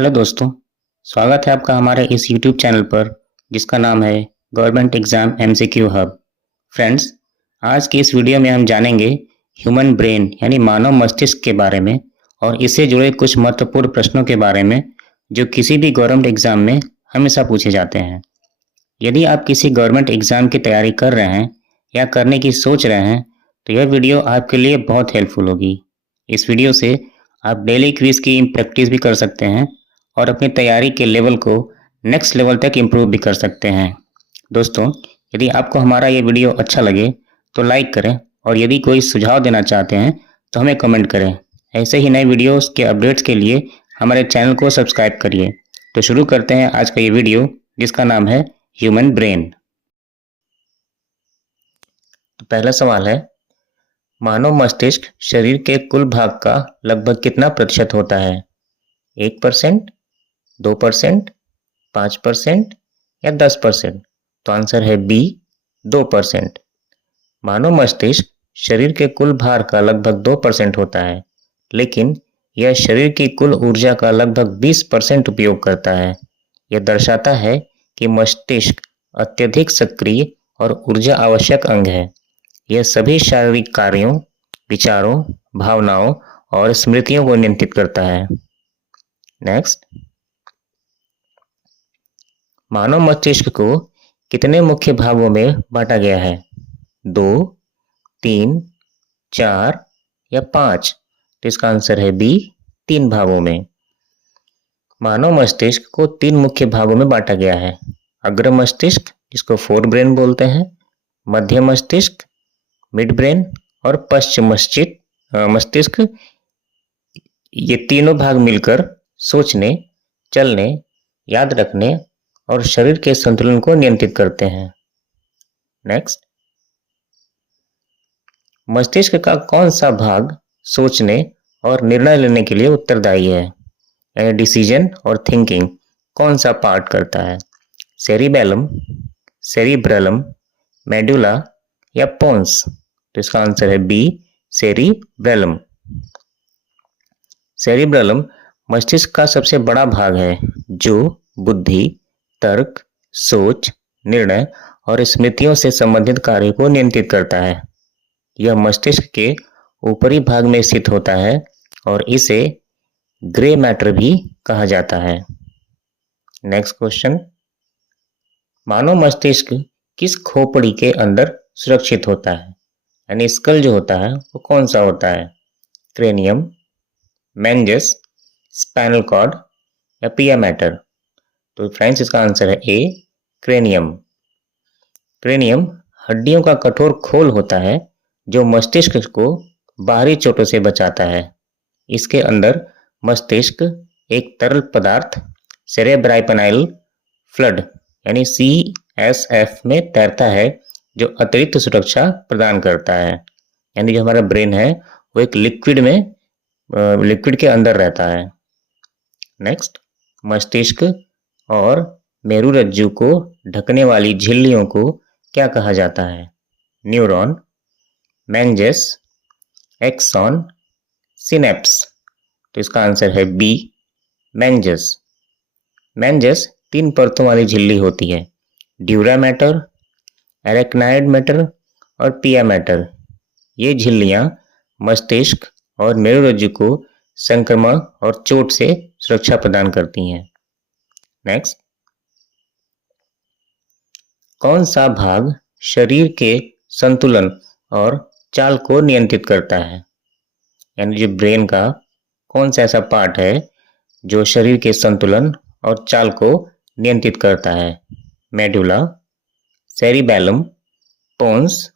Hello दोस्तों, स्वागत है आपका हमारे इस यूट्यूब चैनल पर जिसका नाम है government exam MCQ hub. Friends, आज की इस वीडियो में हम जानेंगे ह्यूमन ब्रेन यानी मानव मस्तिष्क के बारे में और इससे जुड़े कुछ महत्वपूर्ण प्रश्नों के बारे में जो किसी भी गवर्नमेंट एग्जाम में हमेशा पूछे जाते हैं। यदि आप किसी गवर्नमेंट एग्जाम की तैयारी कर रहे हैं या करने की सोच रहे हैं तो यह वीडियो आपके लिए बहुत हेल्पफुल होगी। इस वीडियो से आप डेली क्विज की प्रैक्टिस भी कर सकते हैं और अपनी तैयारी के लेवल को नेक्स्ट लेवल तक इम्प्रूव भी कर सकते हैं। दोस्तों, यदि आपको हमारा ये वीडियो अच्छा लगे तो लाइक करें और यदि कोई सुझाव देना चाहते हैं तो हमें कमेंट करें। ऐसे ही नए वीडियोस के अपडेट्स के लिए हमारे चैनल को सब्सक्राइब करिए। तो शुरू करते हैं आज का ये वीडियो जिसका नाम है ह्यूमन ब्रेन। तो पहला सवाल है, मानव मस्तिष्क शरीर के कुल भाग का लगभग कितना प्रतिशत होता है? 1%, 2%, 5% या 10%? तो आंसर है बी, 2%। मानव मस्तिष्क शरीर के कुल भार का लगभग 2% होता है, लेकिन यह शरीर की कुल ऊर्जा का लगभग 20% उपयोग करता है। यह दर्शाता है कि मस्तिष्क अत्यधिक सक्रिय और ऊर्जा आवश्यक अंग है। यह सभी शारीरिक कार्यों, विचारों, भावनाओं और स्मृतियों को नियंत्रित करता है। नेक्स्ट, मानव मस्तिष्क को कितने मुख्य भागों में बांटा गया है? 2, 3, 4 या 5? तो इसका आंसर है बी, 3 भागों में। मानव मस्तिष्क को 3 मुख्य भागों में बांटा गया है। अग्र मस्तिष्क, जिसको फोर ब्रेन बोलते हैं, मध्य मस्तिष्क, मिड ब्रेन और पश्चिम मस्तिष्क। ये तीनों भाग मिलकर सोचने, चलने, याद रखने और शरीर के संतुलन को नियंत्रित करते हैं। नेक्स्ट, मस्तिष्क का कौन सा भाग सोचने और निर्णय लेने के लिए उत्तरदायी है? यानी डिसीजन और थिंकिंग कौन सा पार्ट करता है? सेरिबेलम, सेरिब्रलम, मेडुला या पोन्स? तो इसका आंसर है बी, सेरिब्रलम। सेरिब्रलम मस्तिष्क का सबसे बड़ा भाग है जो बुद्धि, तर्क, सोच, निर्णय और स्मृतियों से संबंधित कार्य को नियंत्रित करता है। यह मस्तिष्क के ऊपरी भाग में स्थित होता है और इसे ग्रे मैटर भी कहा जाता है। नेक्स्ट क्वेश्चन, मानव मस्तिष्क किस खोपड़ी के अंदर सुरक्षित होता है? यानी स्कल जो होता है वो कौन सा होता है? क्रेनियम, मेंजस, स्पाइनल कॉर्ड या पिया मैटर? तो फ्रेंड्स, इसका आंसर है ए, क्रेनियम। क्रेनियम हड्डियों का कठोर खोल होता है जो मस्तिष्क को बाहरी चोटों से बचाता है। इसके अंदर मस्तिष्क एक तरल पदार्थ सेरेब्राइपनाइल फ्लड यानी CSF में तैरता है जो अतिरिक्त सुरक्षा प्रदान करता है। यानी जो हमारा ब्रेन है वो एक लिक्विड के अंदर रहता है। नेक्स्ट, मस्तिष्क और मेरुरज्जु को ढकने वाली झिल्लियों को क्या कहा जाता है? Neuron, meninges, axon, synapse? तो इसका आंसर है बी, मेंजस। मेंजस 3 परतों वाली झिल्ली होती है, ड्यूरा मैटर, एरेक्नाइड मैटर और पिया मैटर। ये झिल्लियां मस्तिष्क और मेरुरज्जु को संक्रमण और चोट से सुरक्षा प्रदान करती हैं। नेक्स्ट, कौन सा भाग शरीर के संतुलन और चाल को नियंत्रित करता है? यानी जो ब्रेन का कौन सा ऐसा पार्ट है जो शरीर के संतुलन और चाल को नियंत्रित करता है? मेडुला, सेरिबेलम, पोन्स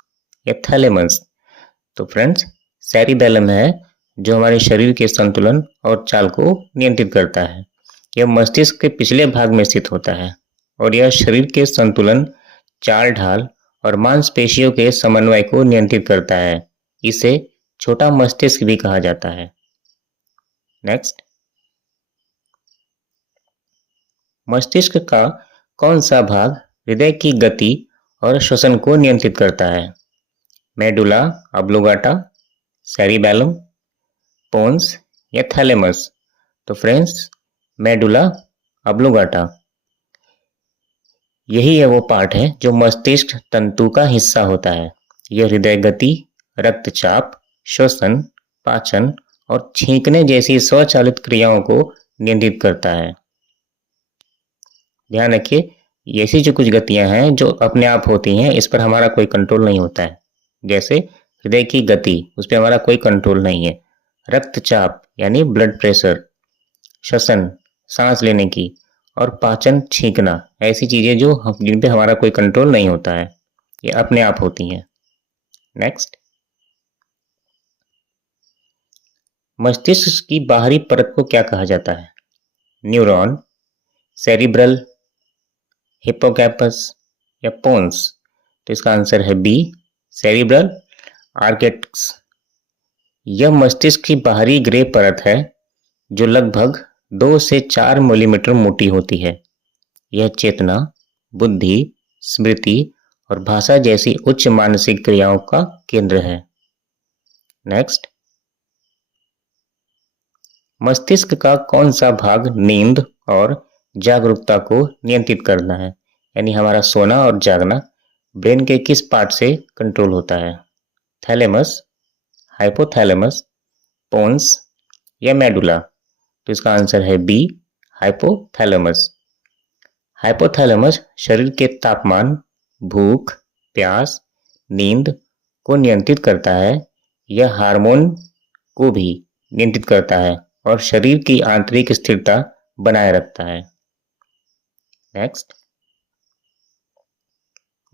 या थैलेमस? तो फ्रेंड्स, सेरिबेलम है जो हमारे शरीर के संतुलन और चाल को नियंत्रित करता है। यह मस्तिष्क के पिछले भाग में स्थित होता है और यह शरीर के संतुलन, चाल ढाल और मांसपेशियों के समन्वय को नियंत्रित करता है। इसे छोटा मस्तिष्क भी कहा जाता है। नेक्स्ट, मस्तिष्क का कौन सा भाग हृदय की गति और श्वसन को नियंत्रित करता है? मेडुला ऑब्लोंगाटा, सेरिबेलम, पोन्स या थैलेमस? तो फ्रेंड्स, मेडुला ऑब्लिंगेटा। यही है वो पार्ट है जो मस्तिष्क तंतु का हिस्सा होता है। यह हृदय गति, रक्तचाप, श्वसन, पाचन और छींकने जैसी स्वचालित क्रियाओं को नियंत्रित करता है। ध्यान रखिए, ये ऐसी जो कुछ गतियां हैं जो अपने आप होती हैं, इस पर हमारा कोई कंट्रोल नहीं होता है। जैसे हृदय की गति, उस पर हमारा कोई कंट्रोल नहीं है। रक्तचाप यानी ब्लड प्रेशर, श्वसन सांस लेने की, और पाचन छींकना, ऐसी चीजें जो जिन पे हमारा कोई कंट्रोल नहीं होता है, ये अपने आप होती हैं। नेक्स्ट, मस्तिष्क की बाहरी परत को क्या कहा जाता है? न्यूरॉन, सेरिब्रल, हिप्पोकैम्पस या पोन्स? तो इसका आंसर है बी, सेरिब्रल आर्केट्स। यह मस्तिष्क की बाहरी ग्रे परत है जो लगभग 2 से 4 मिलीमीटर मोटी होती है। यह चेतना, बुद्धि, स्मृति और भाषा जैसी उच्च मानसिक क्रियाओं का केंद्र है। नेक्स्ट, मस्तिष्क का कौन सा भाग नींद और जागरूकता को नियंत्रित करना है? यानी हमारा सोना और जागना ब्रेन के किस पार्ट से कंट्रोल होता है? थैलेमस, हाइपोथैलेमस, पोन्स या मेडुला? तो इसका आंसर है बी, हाइपोथैलेमस। हाइपोथैलेमस शरीर के तापमान, भूख, प्यास, नींद को नियंत्रित करता है। यह हार्मोन को भी नियंत्रित करता है और शरीर की आंतरिक स्थिरता बनाए रखता है। नेक्स्ट,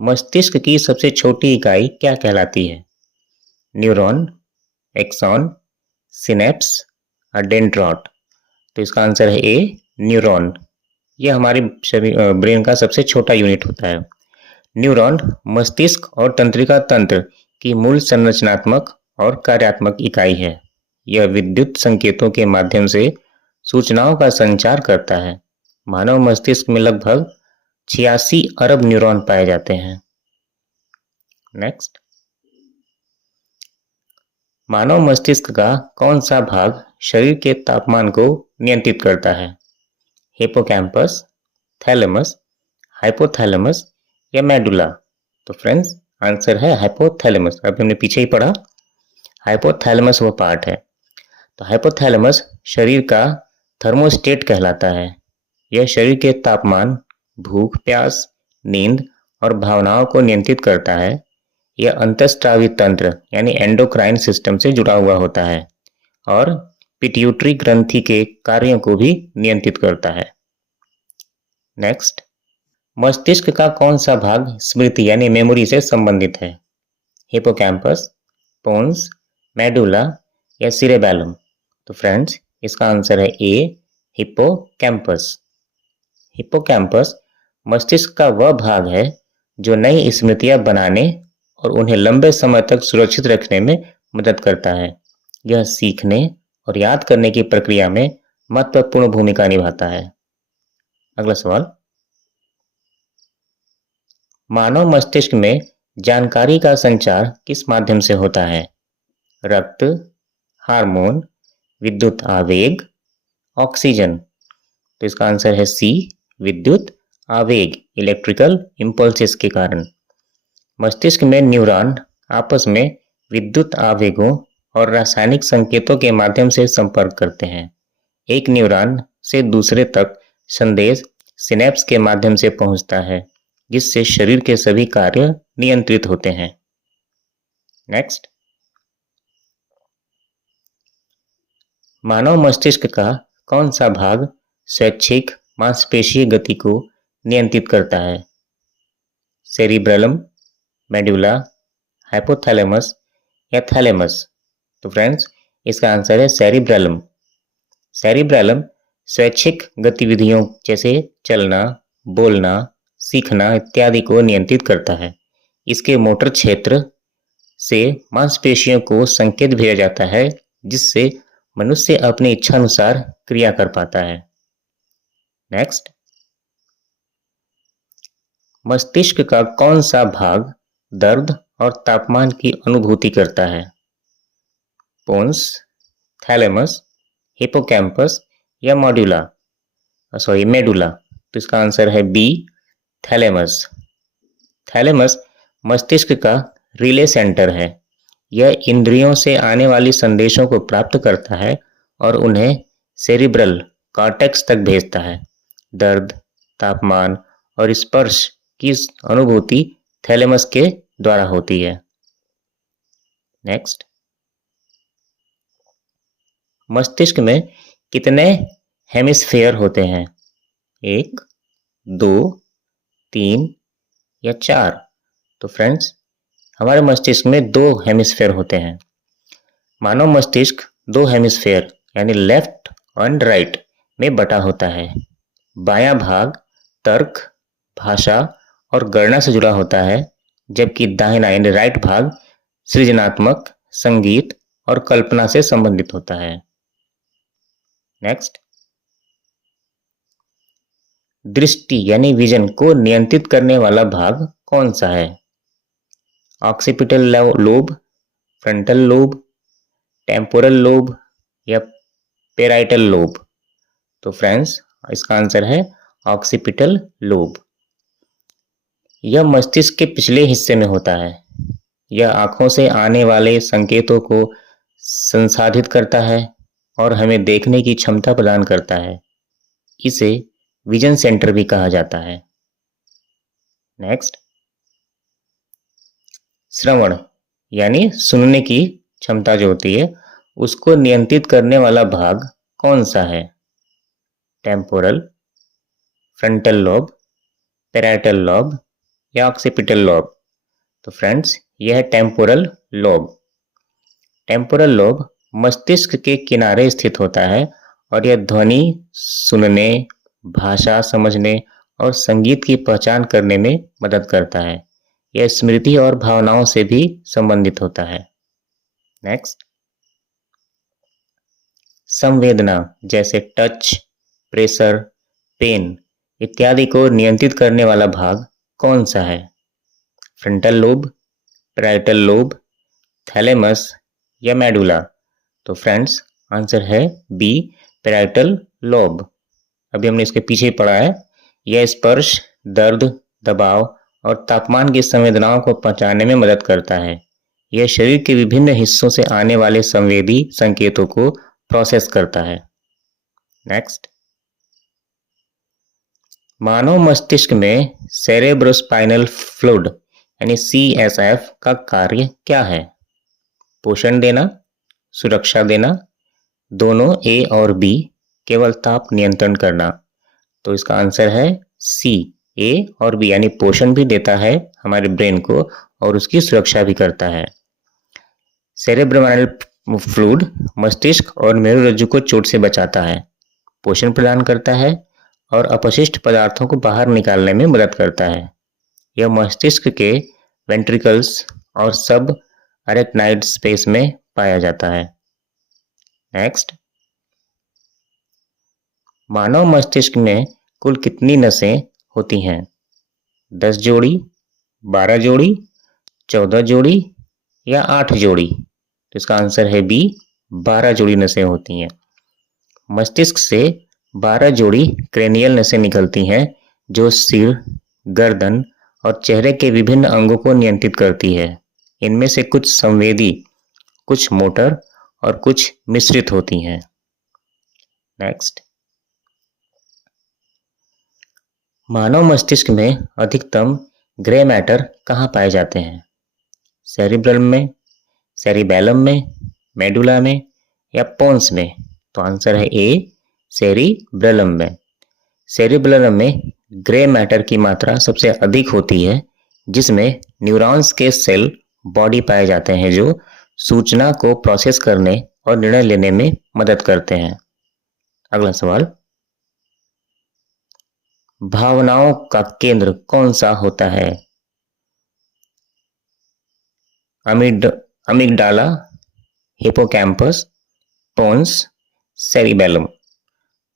मस्तिष्क की सबसे छोटी इकाई क्या कहलाती है? न्यूरॉन, एक्सॉन, सिनेप्स और डेंड्रॉट? तो इसका आंसर है ए, न्यूरॉन। यह हमारे ब्रेन का सबसे छोटा यूनिट होता है। न्यूरॉन मस्तिष्क और तंत्रिका तंत्र की मूल संरचनात्मक और कार्यात्मक इकाई है। यह विद्युत संकेतों के माध्यम से सूचनाओं का संचार करता है। मानव मस्तिष्क में लगभग 86 अरब न्यूरॉन पाए जाते हैं। नेक्स्ट, मानव मस्तिष्क का कौन सा भाग शरीर के तापमान को नियंत्रित करता है? हिप्पोकैम्पस, थैलेमस, हाइपोथैलेमस या मेडुला? तो फ्रेंड्स, आंसर है हाइपोथैलेमस। अभी हमने पीछे ही पढ़ा, हाइपोथैलेमस वो पार्ट है। तो हाइपोथैलेमस शरीर का थर्मोस्टेट कहलाता है। यह शरीर के तापमान, भूख प्यास, नींद और भावनाओं को नियंत्रित करता है। यह अंतःस्रावी तंत्र यानी एंडोक्राइन सिस्टम से जुड़ा हुआ होता है और पिट्यूटरी ग्रंथि के कार्यों को भी नियंत्रित करता है। नेक्स्ट, मस्तिष्क का कौन सा भाग स्मृति यानी मेमोरी से संबंधित है? हिप्पोकैम्पस, पोन्स, मेडुला या सिरेबैलम? तो फ्रेंड्स, इसका आंसर है ए, हिप्पोकैम्पस। हिप्पोकैम्पस मस्तिष्क का वह भाग है जो नई स्मृतियां बनाने और उन्हें लंबे समय तक सुरक्षित रखने में मदद करता है। यह सीखने और याद करने की प्रक्रिया में महत्वपूर्ण भूमिका निभाता है। अगला सवाल, मानव मस्तिष्क में जानकारी का संचार किस माध्यम से होता है? रक्त, हार्मोन, विद्युत आवेग, ऑक्सीजन? तो इसका आंसर है सी, विद्युत आवेग, इलेक्ट्रिकल इंपल्सेस के कारण। मस्तिष्क में न्यूरॉन आपस में विद्युत आवेगों और रासायनिक संकेतों के माध्यम से संपर्क करते हैं। एक न्यूरॉन से दूसरे तक संदेश सिनेप्स के माध्यम से पहुंचता है, जिससे शरीर के सभी कार्य नियंत्रित होते हैं। नेक्स्ट, मानव मस्तिष्क का कौन सा भाग स्वैच्छिक मांसपेशीय गति को नियंत्रित करता है? सेरिब्रलम, मेडुला, हाइपोथैलेमस या थैलेमस? तो फ्रेंड्स, इसका आंसर है सेरिब्रलम। सेरिब्रलम स्वैच्छिक गतिविधियों जैसे चलना, बोलना, सीखना इत्यादि को नियंत्रित करता है। इसके मोटर क्षेत्र से मांसपेशियों को संकेत भेजा जाता है, जिससे मनुष्य अपनी इच्छा अनुसार क्रिया कर पाता है। नेक्स्ट, मस्तिष्क का कौन सा भाग दर्द और तापमान की अनुभूति करता है? पोन्स, थैलेमस, हिप्पोकैम्पस या मॉड्यूला? सॉरी मेडुला, तो इसका आंसर है बी थैलेमस। थैलेमस मस्तिष्क का रिले सेंटर है। यह इंद्रियों से आने वाली संदेशों को प्राप्त करता है और उन्हें सेरिब्रल कॉर्टेक्स तक भेजता है। दर्द, तापमान और स्पर्श की अनुभूति थैलेमस के द्वारा होती है। नेक्स्ट, मस्तिष्क में कितने हेमिस्फेयर होते हैं? 1, 2, 3 या 4? तो फ्रेंड्स, हमारे मस्तिष्क में 2 हेमिस्फेयर होते हैं। मानव मस्तिष्क 2 हेमिस्फेयर यानी लेफ्ट एंड राइट में बटा होता है। बायां भाग तर्क, भाषा और गणना से जुड़ा होता है, जबकि दाहिना यानी राइट भाग सृजनात्मक, संगीत और कल्पना से संबंधित होता है। नेक्स्ट, दृष्टि यानी विजन को नियंत्रित करने वाला भाग कौन सा है? Occipital lobe, frontal lobe, temporal lobe या पेराइटल लोब? तो फ्रेंड्स, इसका आंसर है ऑक्सीपिटल लोब। यह मस्तिष्क के पिछले हिस्से में होता है। यह आंखों से आने वाले संकेतों को संसाधित करता है और हमें देखने की क्षमता प्रदान करता है। इसे विजन सेंटर भी कहा जाता है। नेक्स्ट, श्रवण यानी सुनने की क्षमता जो होती है उसको नियंत्रित करने वाला भाग कौन सा है? Temporal, frontal lobe, parietal lobe या ऑक्सीपिटल लोब? तो फ्रेंड्स, यह है टेम्पोरल लोब। टेम्पोरल लोब मस्तिष्क के किनारे स्थित होता है और यह ध्वनि सुनने, भाषा समझने और संगीत की पहचान करने में मदद करता है। यह स्मृति और भावनाओं से भी संबंधित होता है। नेक्स्ट, संवेदना जैसे टच, प्रेशर, पेन इत्यादि को नियंत्रित करने वाला भाग कौन सा है? Frontal lobe, parietal lobe, thalamus या मेडुला? तो फ्रेंड्स, आंसर है बी पेराइटल लोब। अभी हमने इसके पीछे पढ़ा है। यह स्पर्श, दर्द, दबाव और तापमान की संवेदनाओं को पहचानने में मदद करता है। यह शरीर के विभिन्न हिस्सों से आने वाले संवेदी संकेतों को प्रोसेस करता है। नेक्स्ट, मानव मस्तिष्क में सेरेब्रोस्पाइनल फ्लूइड यानी CSF का कार्य क्या है? पोषण देना, सुरक्षा देना, दोनों A और B, केवल ताप नियंत्रण करना? तो इसका आंसर है C, A और B यानी पोषण भी देता है हमारे ब्रेन को और उसकी सुरक्षा भी करता है। सेरेब्रोस्पाइनल फ्लूइड मस्तिष्क और मेरुरज्जु को चोट से बचाता है, पोषण प्रदान करता है और अपशिष्ट पदार्थों को बाहर निकालने में मदद करता है। यह मस्तिष्क के वेंट्रिकल्स और सब अरेक्नाइड स्पेस में पाया जाता है। नेक्स्ट, मानव मस्तिष्क में कुल कितनी नसें होती हैं? 10 जोड़ी, 12 जोड़ी, 14 जोड़ी या 8 जोड़ी? तो इसका आंसर है बी 12 जोड़ी नसें होती हैं। मस्तिष्क से 12 जोड़ी क्रेनियल नसें निकलती हैं जो सिर, गर्दन और चेहरे के विभिन्न अंगों को नियंत्रित करती है। इनमें से कुछ संवेदी, कुछ मोटर और कुछ मिश्रित होती हैं। नेक्स्ट, मानव मस्तिष्क में अधिकतम ग्रे मैटर कहाँ पाए जाते हैं? सेरिब्रम में, सेरिबैलम में, मेडुला में या पोन्स में? तो आंसर है ए सेरिब्रलम में। सेरिब्रलम में ग्रे मैटर की मात्रा सबसे अधिक होती है, जिसमें न्यूरॉन्स के सेल बॉडी पाए जाते हैं जो सूचना को प्रोसेस करने और निर्णय लेने में मदद करते हैं। अगला सवाल, भावनाओं का केंद्र कौन सा होता है? Amygdala, hippocampus, pons, cerebellum?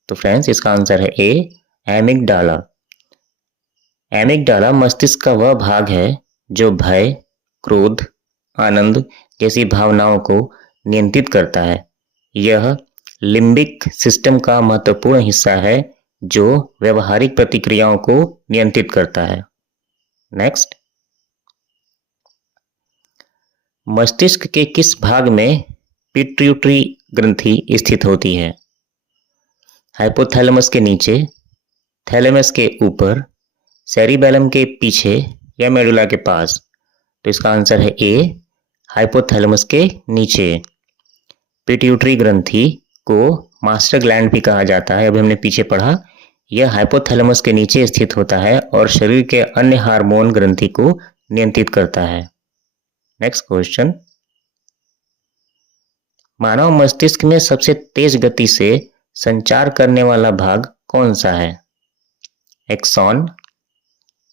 तो फ्रेंड्स, इसका आंसर है ए एमिगडाला। एमिगडाला मस्तिष्क का वह भाग है जो भय, क्रोध, आनंद जैसी भावनाओं को नियंत्रित करता है। यह लिम्बिक सिस्टम का महत्वपूर्ण हिस्सा है जो व्यवहारिक प्रतिक्रियाओं को नियंत्रित करता है। नेक्स्ट, मस्तिष्क के किस भाग में पिट्यूटरी ग्रंथि स्थित होती है? हाइपोथैलेमस के नीचे, थैलेमस के ऊपर, सेरिबेलम के पीछे या मेडुला के पास? तो इसका आंसर है ए, हाइपोथैलेमस के नीचे। पिट्यूटरी ग्रंथि को मास्टर ग्लैंड भी कहा जाता है, अभी हमने पीछे पढ़ा। यह हाइपोथैलेमस के नीचे स्थित होता है और शरीर के अन्य हार्मोन ग्रंथि को नियंत्रित करता है। नेक्स्ट क्वेश्चन, मानव मस्तिष्क में सबसे तेज गति से संचार करने वाला भाग कौन सा है? एक्सॉन,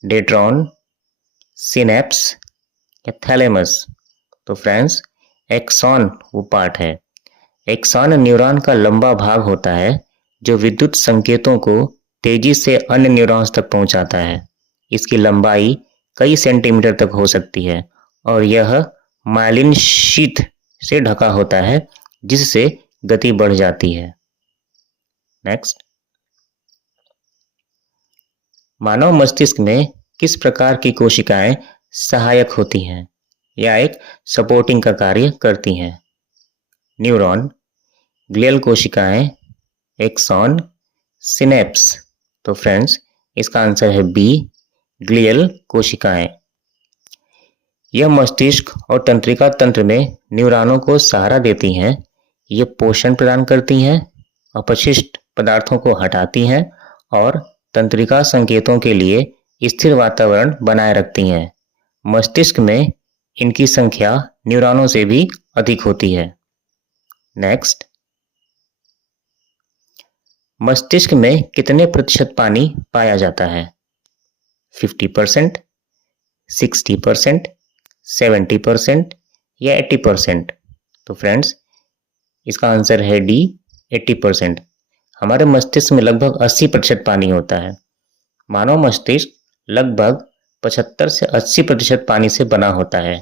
डेड्रॉन, सिनेप्स या थैलेमस? तो फ्रेंड्स, एक्सॉन वो पार्ट है। एक्सॉन न्यूरॉन का लंबा भाग होता है जो विद्युत संकेतों को तेजी से अन्य न्यूरॉन्स तक पहुंचाता है। इसकी लंबाई कई सेंटीमीटर तक हो सकती है और यह माइलिन शीथ से ढका होता है, जिससे गति बढ़ जाती है। नेक्स्ट, मानव मस्तिष्क में किस प्रकार की कोशिकाएं सहायक होती हैं या एक सपोर्टिंग का कार्य करती हैं? न्यूरॉन, ग्लियल कोशिकाएं, एक्सॉन, सिनेप्स? तो फ्रेंड्स, इसका आंसर है बी, ग्लियल कोशिकाएं। यह मस्तिष्क और तंत्रिका तंत्र में न्यूरॉनों को सहारा देती हैं। ये पोषण प्रदान करती हैं, अपशिष्ट पदार्थों को हटाती हैं और तंत्रिका संकेतों के लिए स्थिर वातावरण बनाए रखती हैं। मस्तिष्क में इनकी संख्या न्यूरॉनों से भी अधिक होती है। नेक्स्ट, मस्तिष्क में कितने प्रतिशत पानी पाया जाता है? 50%, 60%, 70% या 80%? तो फ्रेंड्स, इसका आंसर है डी, 80%। हमारे मस्तिष्क में लगभग 80% पानी होता है। मानव मस्तिष्क लगभग 75 से 80% पानी से बना होता है।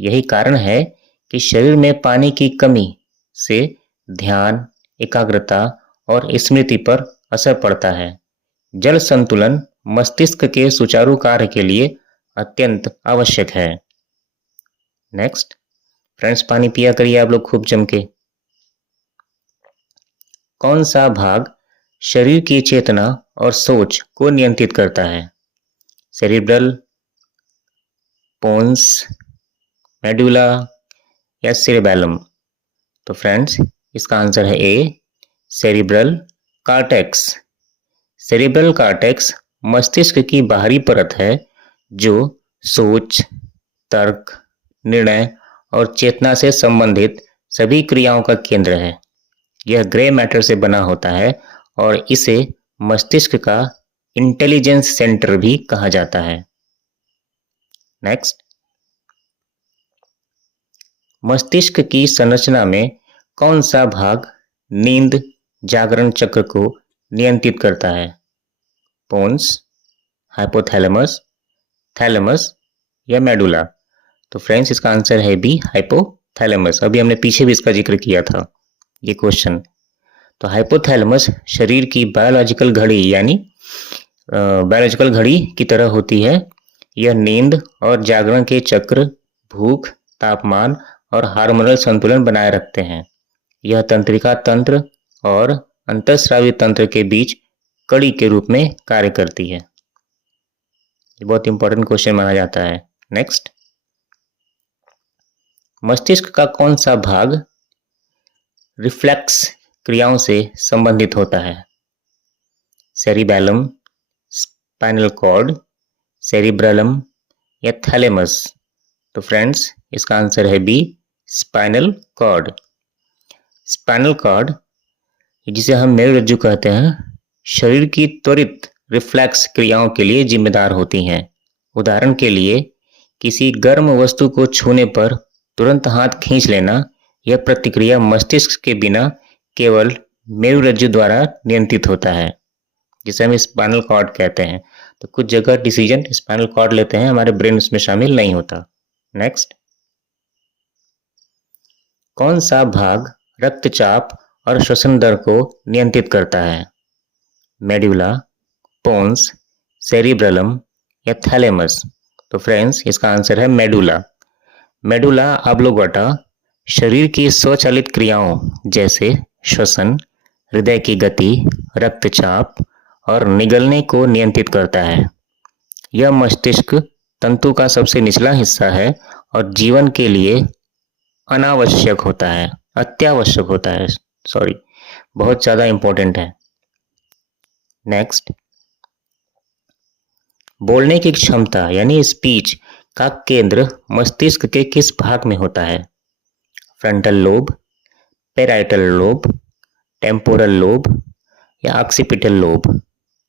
यही कारण है कि शरीर में पानी की कमी से ध्यान, एकाग्रता और स्मृति पर असर पड़ता है। जल संतुलन मस्तिष्क के सुचारू कार्य के लिए अत्यंत आवश्यक है। नेक्स्ट, फ्रेंड्स, पानी पिया करिए आप लोग खूब जम के। कौन सा भाग शरीर की चेतना और सोच को नियंत्रित करता है? सेरिब्रल, पोन्स, मेडुला या सेरेबेलम? तो फ्रेंड्स, इसका आंसर है ए, सेरिब्रल कॉर्टेक्स। सेरिब्रल कॉर्टेक्स मस्तिष्क की बाहरी परत है जो सोच, तर्क, निर्णय और चेतना से संबंधित सभी क्रियाओं का केंद्र है। यह ग्रे मैटर से बना होता है और इसे मस्तिष्क का इंटेलिजेंस सेंटर भी कहा जाता है। नेक्स्ट, मस्तिष्क की संरचना में कौन सा भाग नींद जागरण चक्र को नियंत्रित करता है? पोन्स, हाइपोथैलेमस, थैलेमस या मेडुला? तो फ्रेंड्स, इसका आंसर है बी, हाइपोथैलेमस। अभी हमने पीछे भी इसका जिक्र किया था ये क्वेश्चन। तो हाइपोथैलेमस शरीर की बायोलॉजिकल घड़ी यानी बायोलॉजिकल घड़ी की तरह होती है। यह नींद और जागरण के चक्र, भूख, तापमान और हार्मोनल संतुलन बनाए रखते हैं। यह तंत्रिका तंत्र और अंतःस्रावी तंत्र के बीच कड़ी के रूप में कार्य करती है। ये बहुत इंपॉर्टेंट क्वेश्चन माना जाता है। नेक्स्ट, मस्तिष्क का कौन सा भाग रिफ्लेक्स क्रियाओं से संबंधित होता है? सेरिबेलम, स्पाइनल कॉर्ड, सेरिब्रलम या थैलेमस? तो फ्रेंड्स, इसका आंसर है B, spinal cord. Spinal cord, जिसे हम मेरुरज्जु कहते हैं, शरीर की त्वरित रिफ्लेक्स क्रियाओं के लिए जिम्मेदार होती हैं। उदाहरण के लिए, किसी गर्म वस्तु को छूने पर तुरंत हाथ खींच लेना, यह प्रतिक्रिया मस्तिष्क के बिना केवल मेरुरज्जु द्वारा नियंत्रित होता है, जिसे हम स्पाइनल कॉर्ड कहते हैं। तो कुछ जगह डिसीजन स्पाइनल कॉर्ड लेते हैं, हमारे ब्रेन उसमें शामिल नहीं होता। नेक्स्ट, कौन सा भाग रक्तचाप और श्वसन दर को नियंत्रित करता है? मेडुला, पोन्स, सेरिब्रलम या थैलेमस? तो फ्रेंड्स, इसका आंसर है मेडुला। मेडुला ऑब्लोंगेटा शरीर की स्वचालित क्रियाओं जैसे श्वसन, हृदय की गति, रक्तचाप और निगलने को नियंत्रित करता है। यह मस्तिष्क तंतु का सबसे निचला हिस्सा है और जीवन के लिए अनावश्यक होता है, अत्यावश्यक होता है, सॉरी, बहुत ज्यादा इंपॉर्टेंट है। नेक्स्ट, बोलने की क्षमता यानी स्पीच का केंद्र मस्तिष्क के किस भाग में होता है? Frontal lobe, parietal lobe, temporal lobe या ऑक्सीपिटल लोब?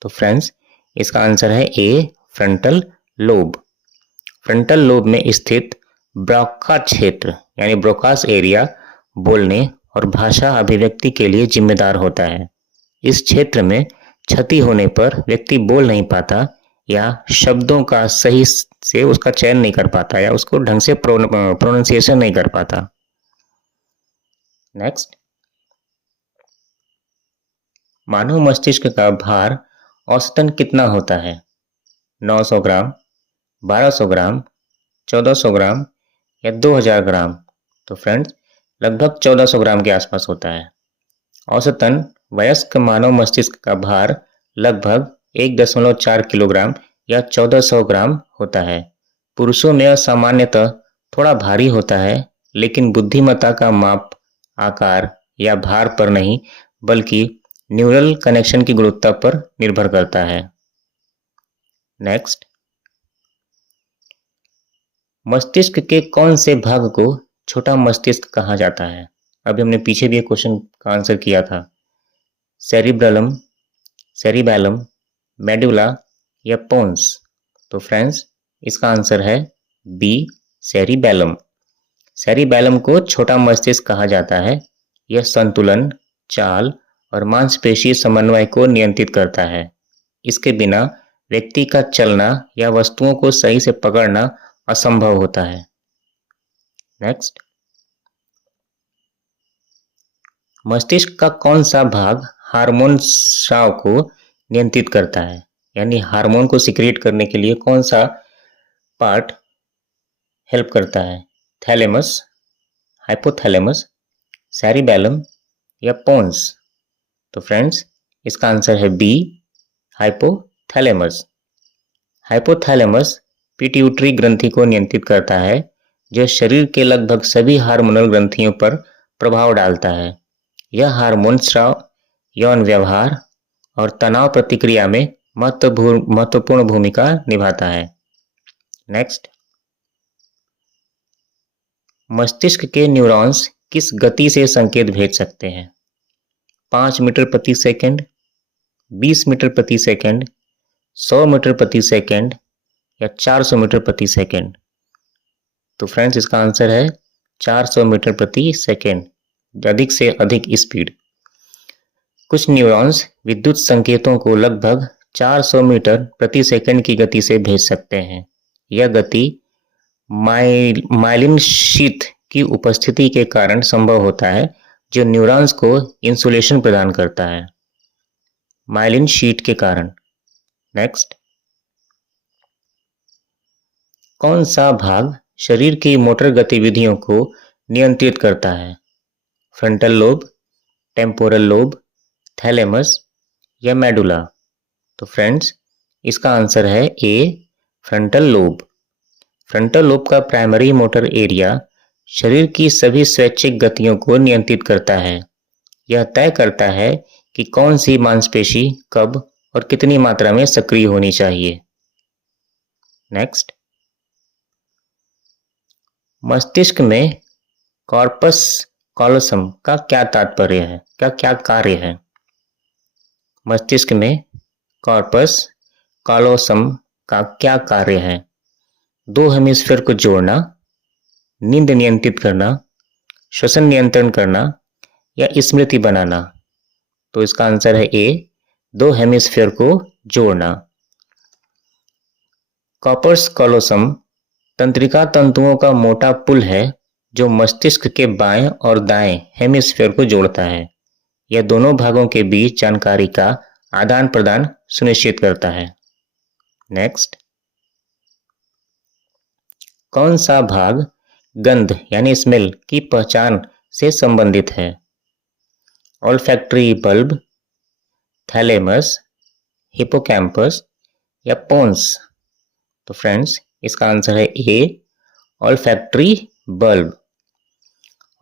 तो फ्रेंड्स, इसका आंसर है ए, फ्रंटल लोब। फ्रंटल लोब में स्थित ब्रोका क्षेत्र यानी ब्रोकास एरिया बोलने और भाषा अभिव्यक्ति के लिए जिम्मेदार होता है। इस क्षेत्र में क्षति होने पर व्यक्ति बोल नहीं पाता या शब्दों का सही से उसका चयन नहीं कर पाता या उसको ढंग से प्रोनाउंसिएशन नहीं कर पाता। नेक्स्ट, मानव मस्तिष्क का भार औसतन कितना होता है? 900 ग्राम, 1200 ग्राम, 1400 ग्राम या 2000 ग्राम? तो फ्रेंड्स, लगभग 1400 ग्राम के आसपास होता है। औसतन वयस्क मानव मस्तिष्क का भार लगभग 1.4 किलोग्राम या 1400 ग्राम होता है। पुरुषों में सामान्यतः थोड़ा भारी होता है, लेकिन बुद्धिमत्ता का माप आकार या भार पर नहीं बल्कि न्यूरल कनेक्शन की गुणवत्ता पर निर्भर करता है। नेक्स्ट, मस्तिष्क के कौन से भाग को छोटा मस्तिष्क कहा जाता है? अभी हमने पीछे भी एक क्वेश्चन का आंसर किया था। सेरिब्रलम, सेरिबैलम, मेडुला या पोन्स? तो फ्रेंड्स, इसका आंसर है बी, सेरिबैलम। सेरिबैलम को छोटा मस्तिष्क कहा जाता है। यह संतुलन, चाल और मांसपेशी समन्वय को नियंत्रित करता है। इसके बिना व्यक्ति का चलना या वस्तुओं को सही से पकड़ना असंभव होता है। नेक्स्ट, मस्तिष्क का कौन सा भाग हार्मोन स्राव को नियंत्रित करता है? यानी हार्मोन को सिक्रिएट करने के लिए कौन सा पार्ट हेल्प करता है? थैलेमस, हाइपोथैलेमस, सेरिबैलम या पोन्स? तो फ्रेंड्स, इसका आंसर है बी, हाइपोथैलेमस। हाइपोथैलेमस पिट्यूटरी ग्रंथि को नियंत्रित करता है, जो शरीर के लगभग सभी हार्मोनल ग्रंथियों पर प्रभाव डालता है। यह हार्मोन स्राव, यौन व्यवहार और तनाव प्रतिक्रिया में महत्वपूर्ण भूमिका निभाता है। नेक्स्ट, मस्तिष्क के न्यूरॉन्स किस गति से संकेत भेज सकते हैं? 5 मीटर प्रति सेकंड, 20 मीटर प्रति सेकंड, 100 मीटर प्रति सेकंड या 400 मीटर प्रति सेकंड? तो फ्रेंड्स, इसका आंसर है 400 मीटर प्रति सेकंड, अधिक से अधिक स्पीड। कुछ न्यूरॉन्स विद्युत संकेतों को लगभग 400 मीटर प्रति सेकंड की गति से भेज सकते हैं। यह गति माइलिन शीथ की उपस्थिति के कारण संभव होता है, जो न्यूरॉन्स को इंसुलेशन प्रदान करता है। माइलिन शीथ के कारण। नेक्स्ट, कौन सा भाग शरीर की मोटर गतिविधियों को नियंत्रित करता है? Frontal lobe, temporal lobe, thalamus या मेडुला? तो फ्रेंड्स, इसका आंसर है ए, फ्रंटल लोब। फ्रंटल लोब का प्राइमरी मोटर एरिया शरीर की सभी स्वैच्छिक गतियों को नियंत्रित करता है। यह तय करता है कि कौन सी मांसपेशी कब और कितनी मात्रा में सक्रिय होनी चाहिए। नेक्स्ट, मस्तिष्क में कॉर्पस कॉलोसम का क्या तात्पर्य है, क्या कार्य है? मस्तिष्क में कॉर्पस कॉलोसम का क्या कार्य है? दो हेमिस्फीयर को जोड़ना, नींद नियंत्रित करना, श्वसन नियंत्रण करना या स्मृति बनाना? तो इसका आंसर है ए, दो हेमिस्फीयर को जोड़ना। कॉर्पस कॉलोसम तंत्रिका तंतुओं का मोटा पुल है जो मस्तिष्क के बाएं और दाएं हेमिस्फीयर को जोड़ता है। यह दोनों भागों के बीच जानकारी का आदान प्रदान सुनिश्चित करता है। नेक्स्ट, कौन सा भाग गंध यानी स्मेल की पहचान से संबंधित है? ऑल्फैक्टरी बल्ब, थैलेमस, हिपोकैम्पस या पोन्स? तो फ्रेंड्स, इसका आंसर है ए, ऑल्फैक्टरी बल्ब।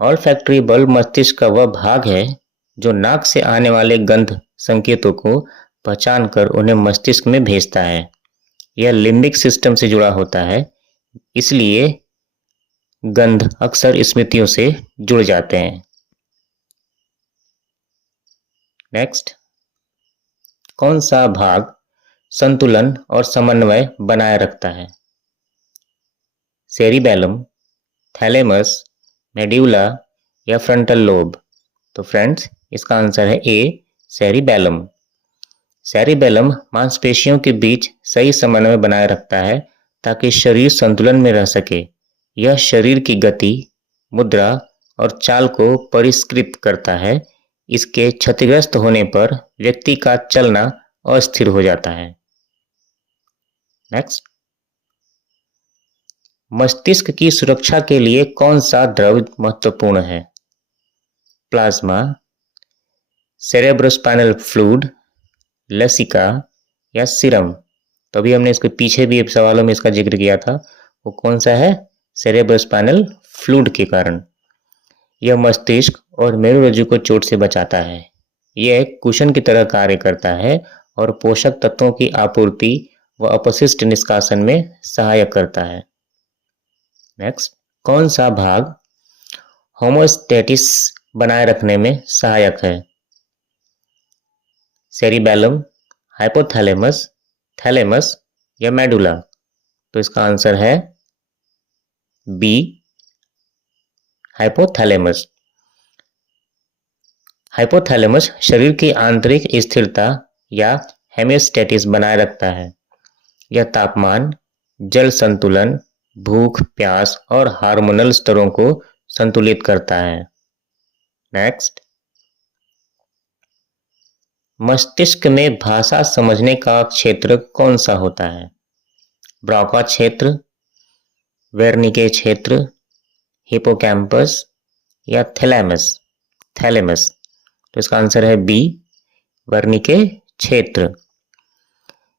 ऑल्फैक्टरी बल्ब मस्तिष्क का वह भाग है जो नाक से आने वाले गंध संकेतों को पहचान कर उन्हें मस्तिष्क में भेजता है। यह लिम्बिक सिस्टम से जुड़ा होता है, इसलिए गंध अक्सर स्मृतियों से जुड़ जाते हैं। नेक्स्ट, कौन सा भाग संतुलन और समन्वय बनाए रखता है? सेरिबैलम, थैलेमस, मेड्यूला या फ्रंटल लोब? तो फ्रेंड्स, इसका आंसर है ए, सेरिबैलम। सेरिबैलम मांसपेशियों के बीच सही समन्वय बनाए रखता है ताकि शरीर संतुलन में रह सके। यह शरीर की गति, मुद्रा और चाल को परिष्कृत करता है। इसके क्षतिग्रस्त होने पर व्यक्ति का चलना अस्थिर हो जाता है। नेक्स्ट, मस्तिष्क की सुरक्षा के लिए कौन सा द्रव महत्वपूर्ण है? प्लाज्मा, सेरेब्रोस्पाइनल फ्लूइड, लसिका या सीरम? तो अभी हमने इसके पीछे भी सवालों में इसका जिक्र किया था, वो कौन सा है? सेरेब्रोस्पाइनल फ्लूइड के कारण। यह मस्तिष्क और मेरुरज्जु को चोट से बचाता है। यह एक कुशन की तरह कार्य करता है और पोषक तत्वों की आपूर्ति व अपशिष्ट निष्कासन में सहायक करता है। नेक्स्ट, कौन सा भाग होमोस्टैटिस बनाए रखने में सहायक है? सेरिबैलम, हाइपोथैलेमस, थैलेमस या मेडुला? तो इसका आंसर है बी, हाइपोथैलेमस। हाइपोथैलेमस शरीर की आंतरिक स्थिरता या हेमियोस्टैटिस बनाए रखता है। यह तापमान, जल संतुलन, भूख प्यास और हार्मोनल स्तरों को संतुलित करता है। नेक्स्ट, मस्तिष्क में भाषा समझने का क्षेत्र कौन सा होता है? ब्रोका क्षेत्र, वेर्निके क्षेत्र, हिपोकैम्पस या थैलेमस? थैलेमस। तो इसका आंसर है बी, वेर्निके क्षेत्र।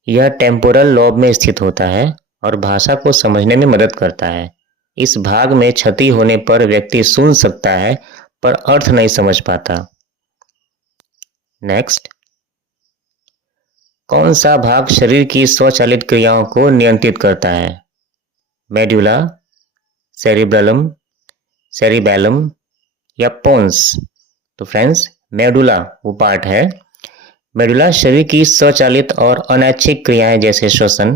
यह टेम्पोरल लोब में स्थित होता है और भाषा को समझने में मदद करता है। इस भाग में क्षति होने पर व्यक्ति सुन सकता है पर अर्थ नहीं समझ पाता। नेक्स्ट, कौन सा भाग शरीर की स्वचालित क्रियाओं को नियंत्रित करता है? मेड्यूला, सेरिब्रलम, सेरिबैलम या पोन्स? तो फ्रेंड्स, मेडुला वो पार्ट है। मेडुला शरीर की स्वचालित और अनैच्छिक क्रियाएं जैसे श्वसन,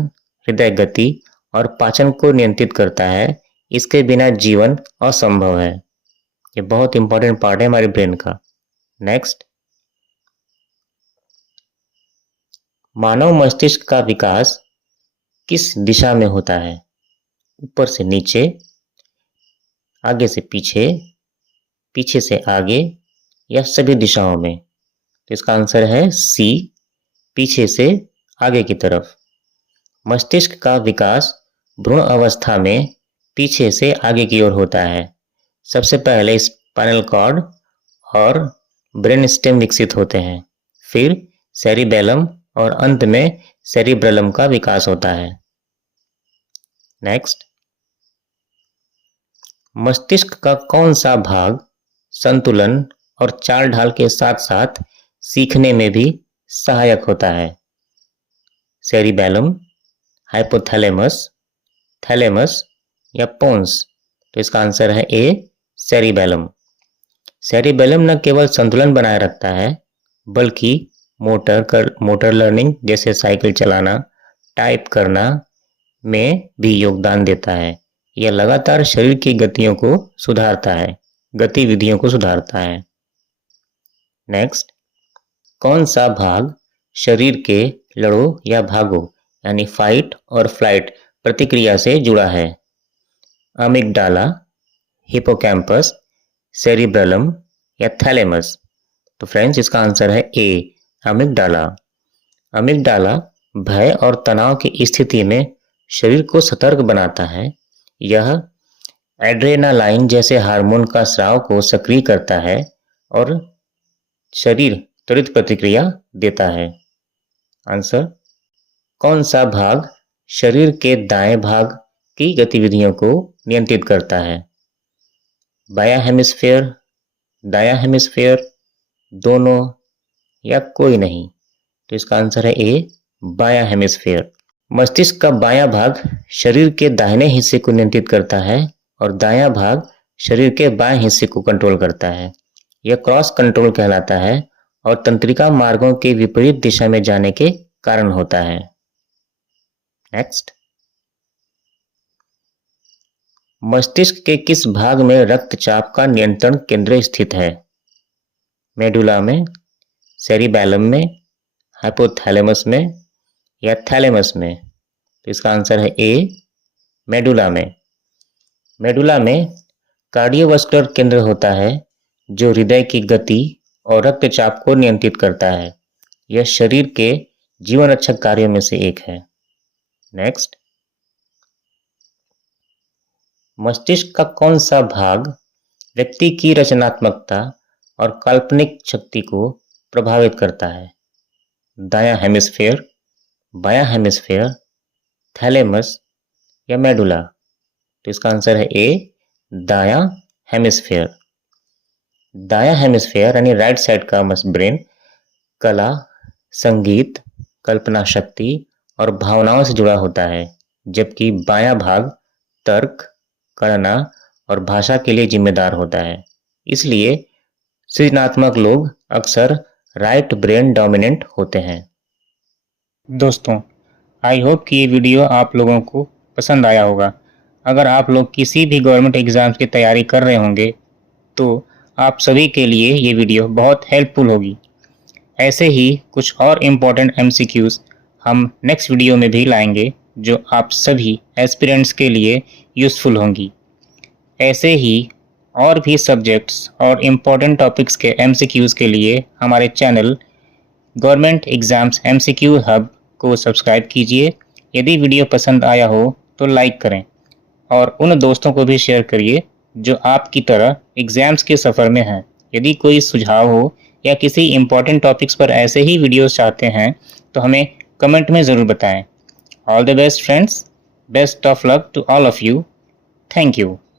हृदय गति और पाचन को नियंत्रित करता है। इसके बिना जीवन असंभव है। ये बहुत इंपॉर्टेंट पार्ट है हमारे ब्रेन का। नेक्स्ट, मानव मस्तिष्क का विकास किस दिशा में होता है? ऊपर से नीचे, आगे से पीछे, पीछे से आगे या सभी दिशाओं में? तो इसका आंसर है सी, पीछे से आगे की तरफ। मस्तिष्क का विकास भ्रूण अवस्था में पीछे से आगे की ओर होता है। सबसे पहले स्पाइनल कॉर्ड और ब्रेन स्टेम विकसित होते हैं, फिर सेरिबैलम और अंत में सेरिब्रलम का विकास होता है। नेक्स्ट, मस्तिष्क का कौन सा भाग संतुलन और चाल ढाल के साथ साथ सीखने में भी सहायक होता है? सेरिबैलम, हाइपोथैलेमस, थैलेमस या पोन्स? तो इसका आंसर है ए, सेरिबैलम। सेरिबैलम न केवल संतुलन बनाए रखता है बल्कि मोटर लर्निंग जैसे साइकिल चलाना, टाइप करना में भी योगदान देता है। यह लगातार शरीर की गतियों को सुधारता है, गतिविधियों को सुधारता है। नेक्स्ट, कौन सा भाग शरीर के लड़ो या भागो यानी फाइट और फ्लाइट प्रतिक्रिया से जुड़ा है? अमिगडाला, हिपोकैम्पस, सेरिब्रलम या थैलेमस? तो फ्रेंड्स, इसका आंसर है ए, अमिगडाला। अमिगडाला भय और तनाव की स्थिति में शरीर को सतर्क बनाता है। यह एड्रेनालाइन जैसे हार्मोन का स्राव को सक्रिय करता है और शरीर त्वरित प्रतिक्रिया देता है। आंसर, कौन सा भाग शरीर के दाएं भाग की गतिविधियों को नियंत्रित करता है? बायां हेमिस्फेयर, दायां हेमिस्फेयर, दोनों या कोई नहीं? तो इसका आंसर है ए, बायां हेमिस्फेयर। मस्तिष्क का बायां भाग शरीर के दाहिने हिस्से को नियंत्रित करता है और दायां भाग शरीर के बाएं हिस्से को कंट्रोल करता है। यह क्रॉस कंट्रोल कहलाता है और तंत्रिका मार्गों के विपरीत दिशा में जाने के कारण होता है। नेक्स्ट, मस्तिष्क के किस भाग में रक्तचाप का नियंत्रण केंद्र स्थित है? मेडुला में, सेरिबैलम में, हाइपोथैलेमस में या थैलेमस में? तो इसका आंसर है ए, मेडुला में। मेडुला में कार्डियोवास्कुलर केंद्र होता है जो हृदय की गति और रक्तचाप को नियंत्रित करता है। यह शरीर के जीवन रक्षक कार्यों में से एक है। नेक्स्ट, मस्तिष्क का कौन सा भाग व्यक्ति की रचनात्मकता और काल्पनिक शक्ति को प्रभावित करता है? दायां हेमिस्फेयर, बायां हेमिस्फेयर, थैलेमस या मेडुला? तो इसका आंसर है ए, दायां हेमिस्फेयर। दायां हेमिस्फेयर यानी राइट साइड का ब्रेन कला, संगीत, कल्पना शक्ति और भावनाओं से जुड़ा होता है, जबकि बायां भाग तर्क, गणना और भाषा के लिए जिम्मेदार होता है। इसलिए सृजनात्मक लोग अक्सर राइट ब्रेन डोमिनेंट होते हैं। दोस्तों, आई होप कि ये वीडियो आप लोगों को पसंद आया होगा। अगर आप लोग किसी भी गवर्नमेंट एग्जाम्स की तैयारी कर रहे होंगे तो आप सभी के लिए ये वीडियो बहुत हेल्पफुल होगी। ऐसे ही कुछ और इम्पोर्टेंट MCQs हम नेक्स्ट वीडियो में भी लाएंगे जो आप सभी एस्पिरेंट्स के लिए यूज़फुल होंगी। ऐसे ही और भी सब्जेक्ट्स और इम्पोर्टेंट टॉपिक्स के MCQs के लिए हमारे channel government exams MCQ hub को सब्सक्राइब कीजिए। यदि वीडियो पसंद आया हो तो लाइक करें और उन दोस्तों को भी शेयर करिए जो आपकी तरह एग्जाम्स के सफ़र में हैं। यदि कोई सुझाव हो या किसी इम्पोर्टेंट टॉपिक्स पर ऐसे ही वीडियोस चाहते हैं तो हमें कमेंट में ज़रूर बताएं। All the best friends, best of luck to all of you. Thank you.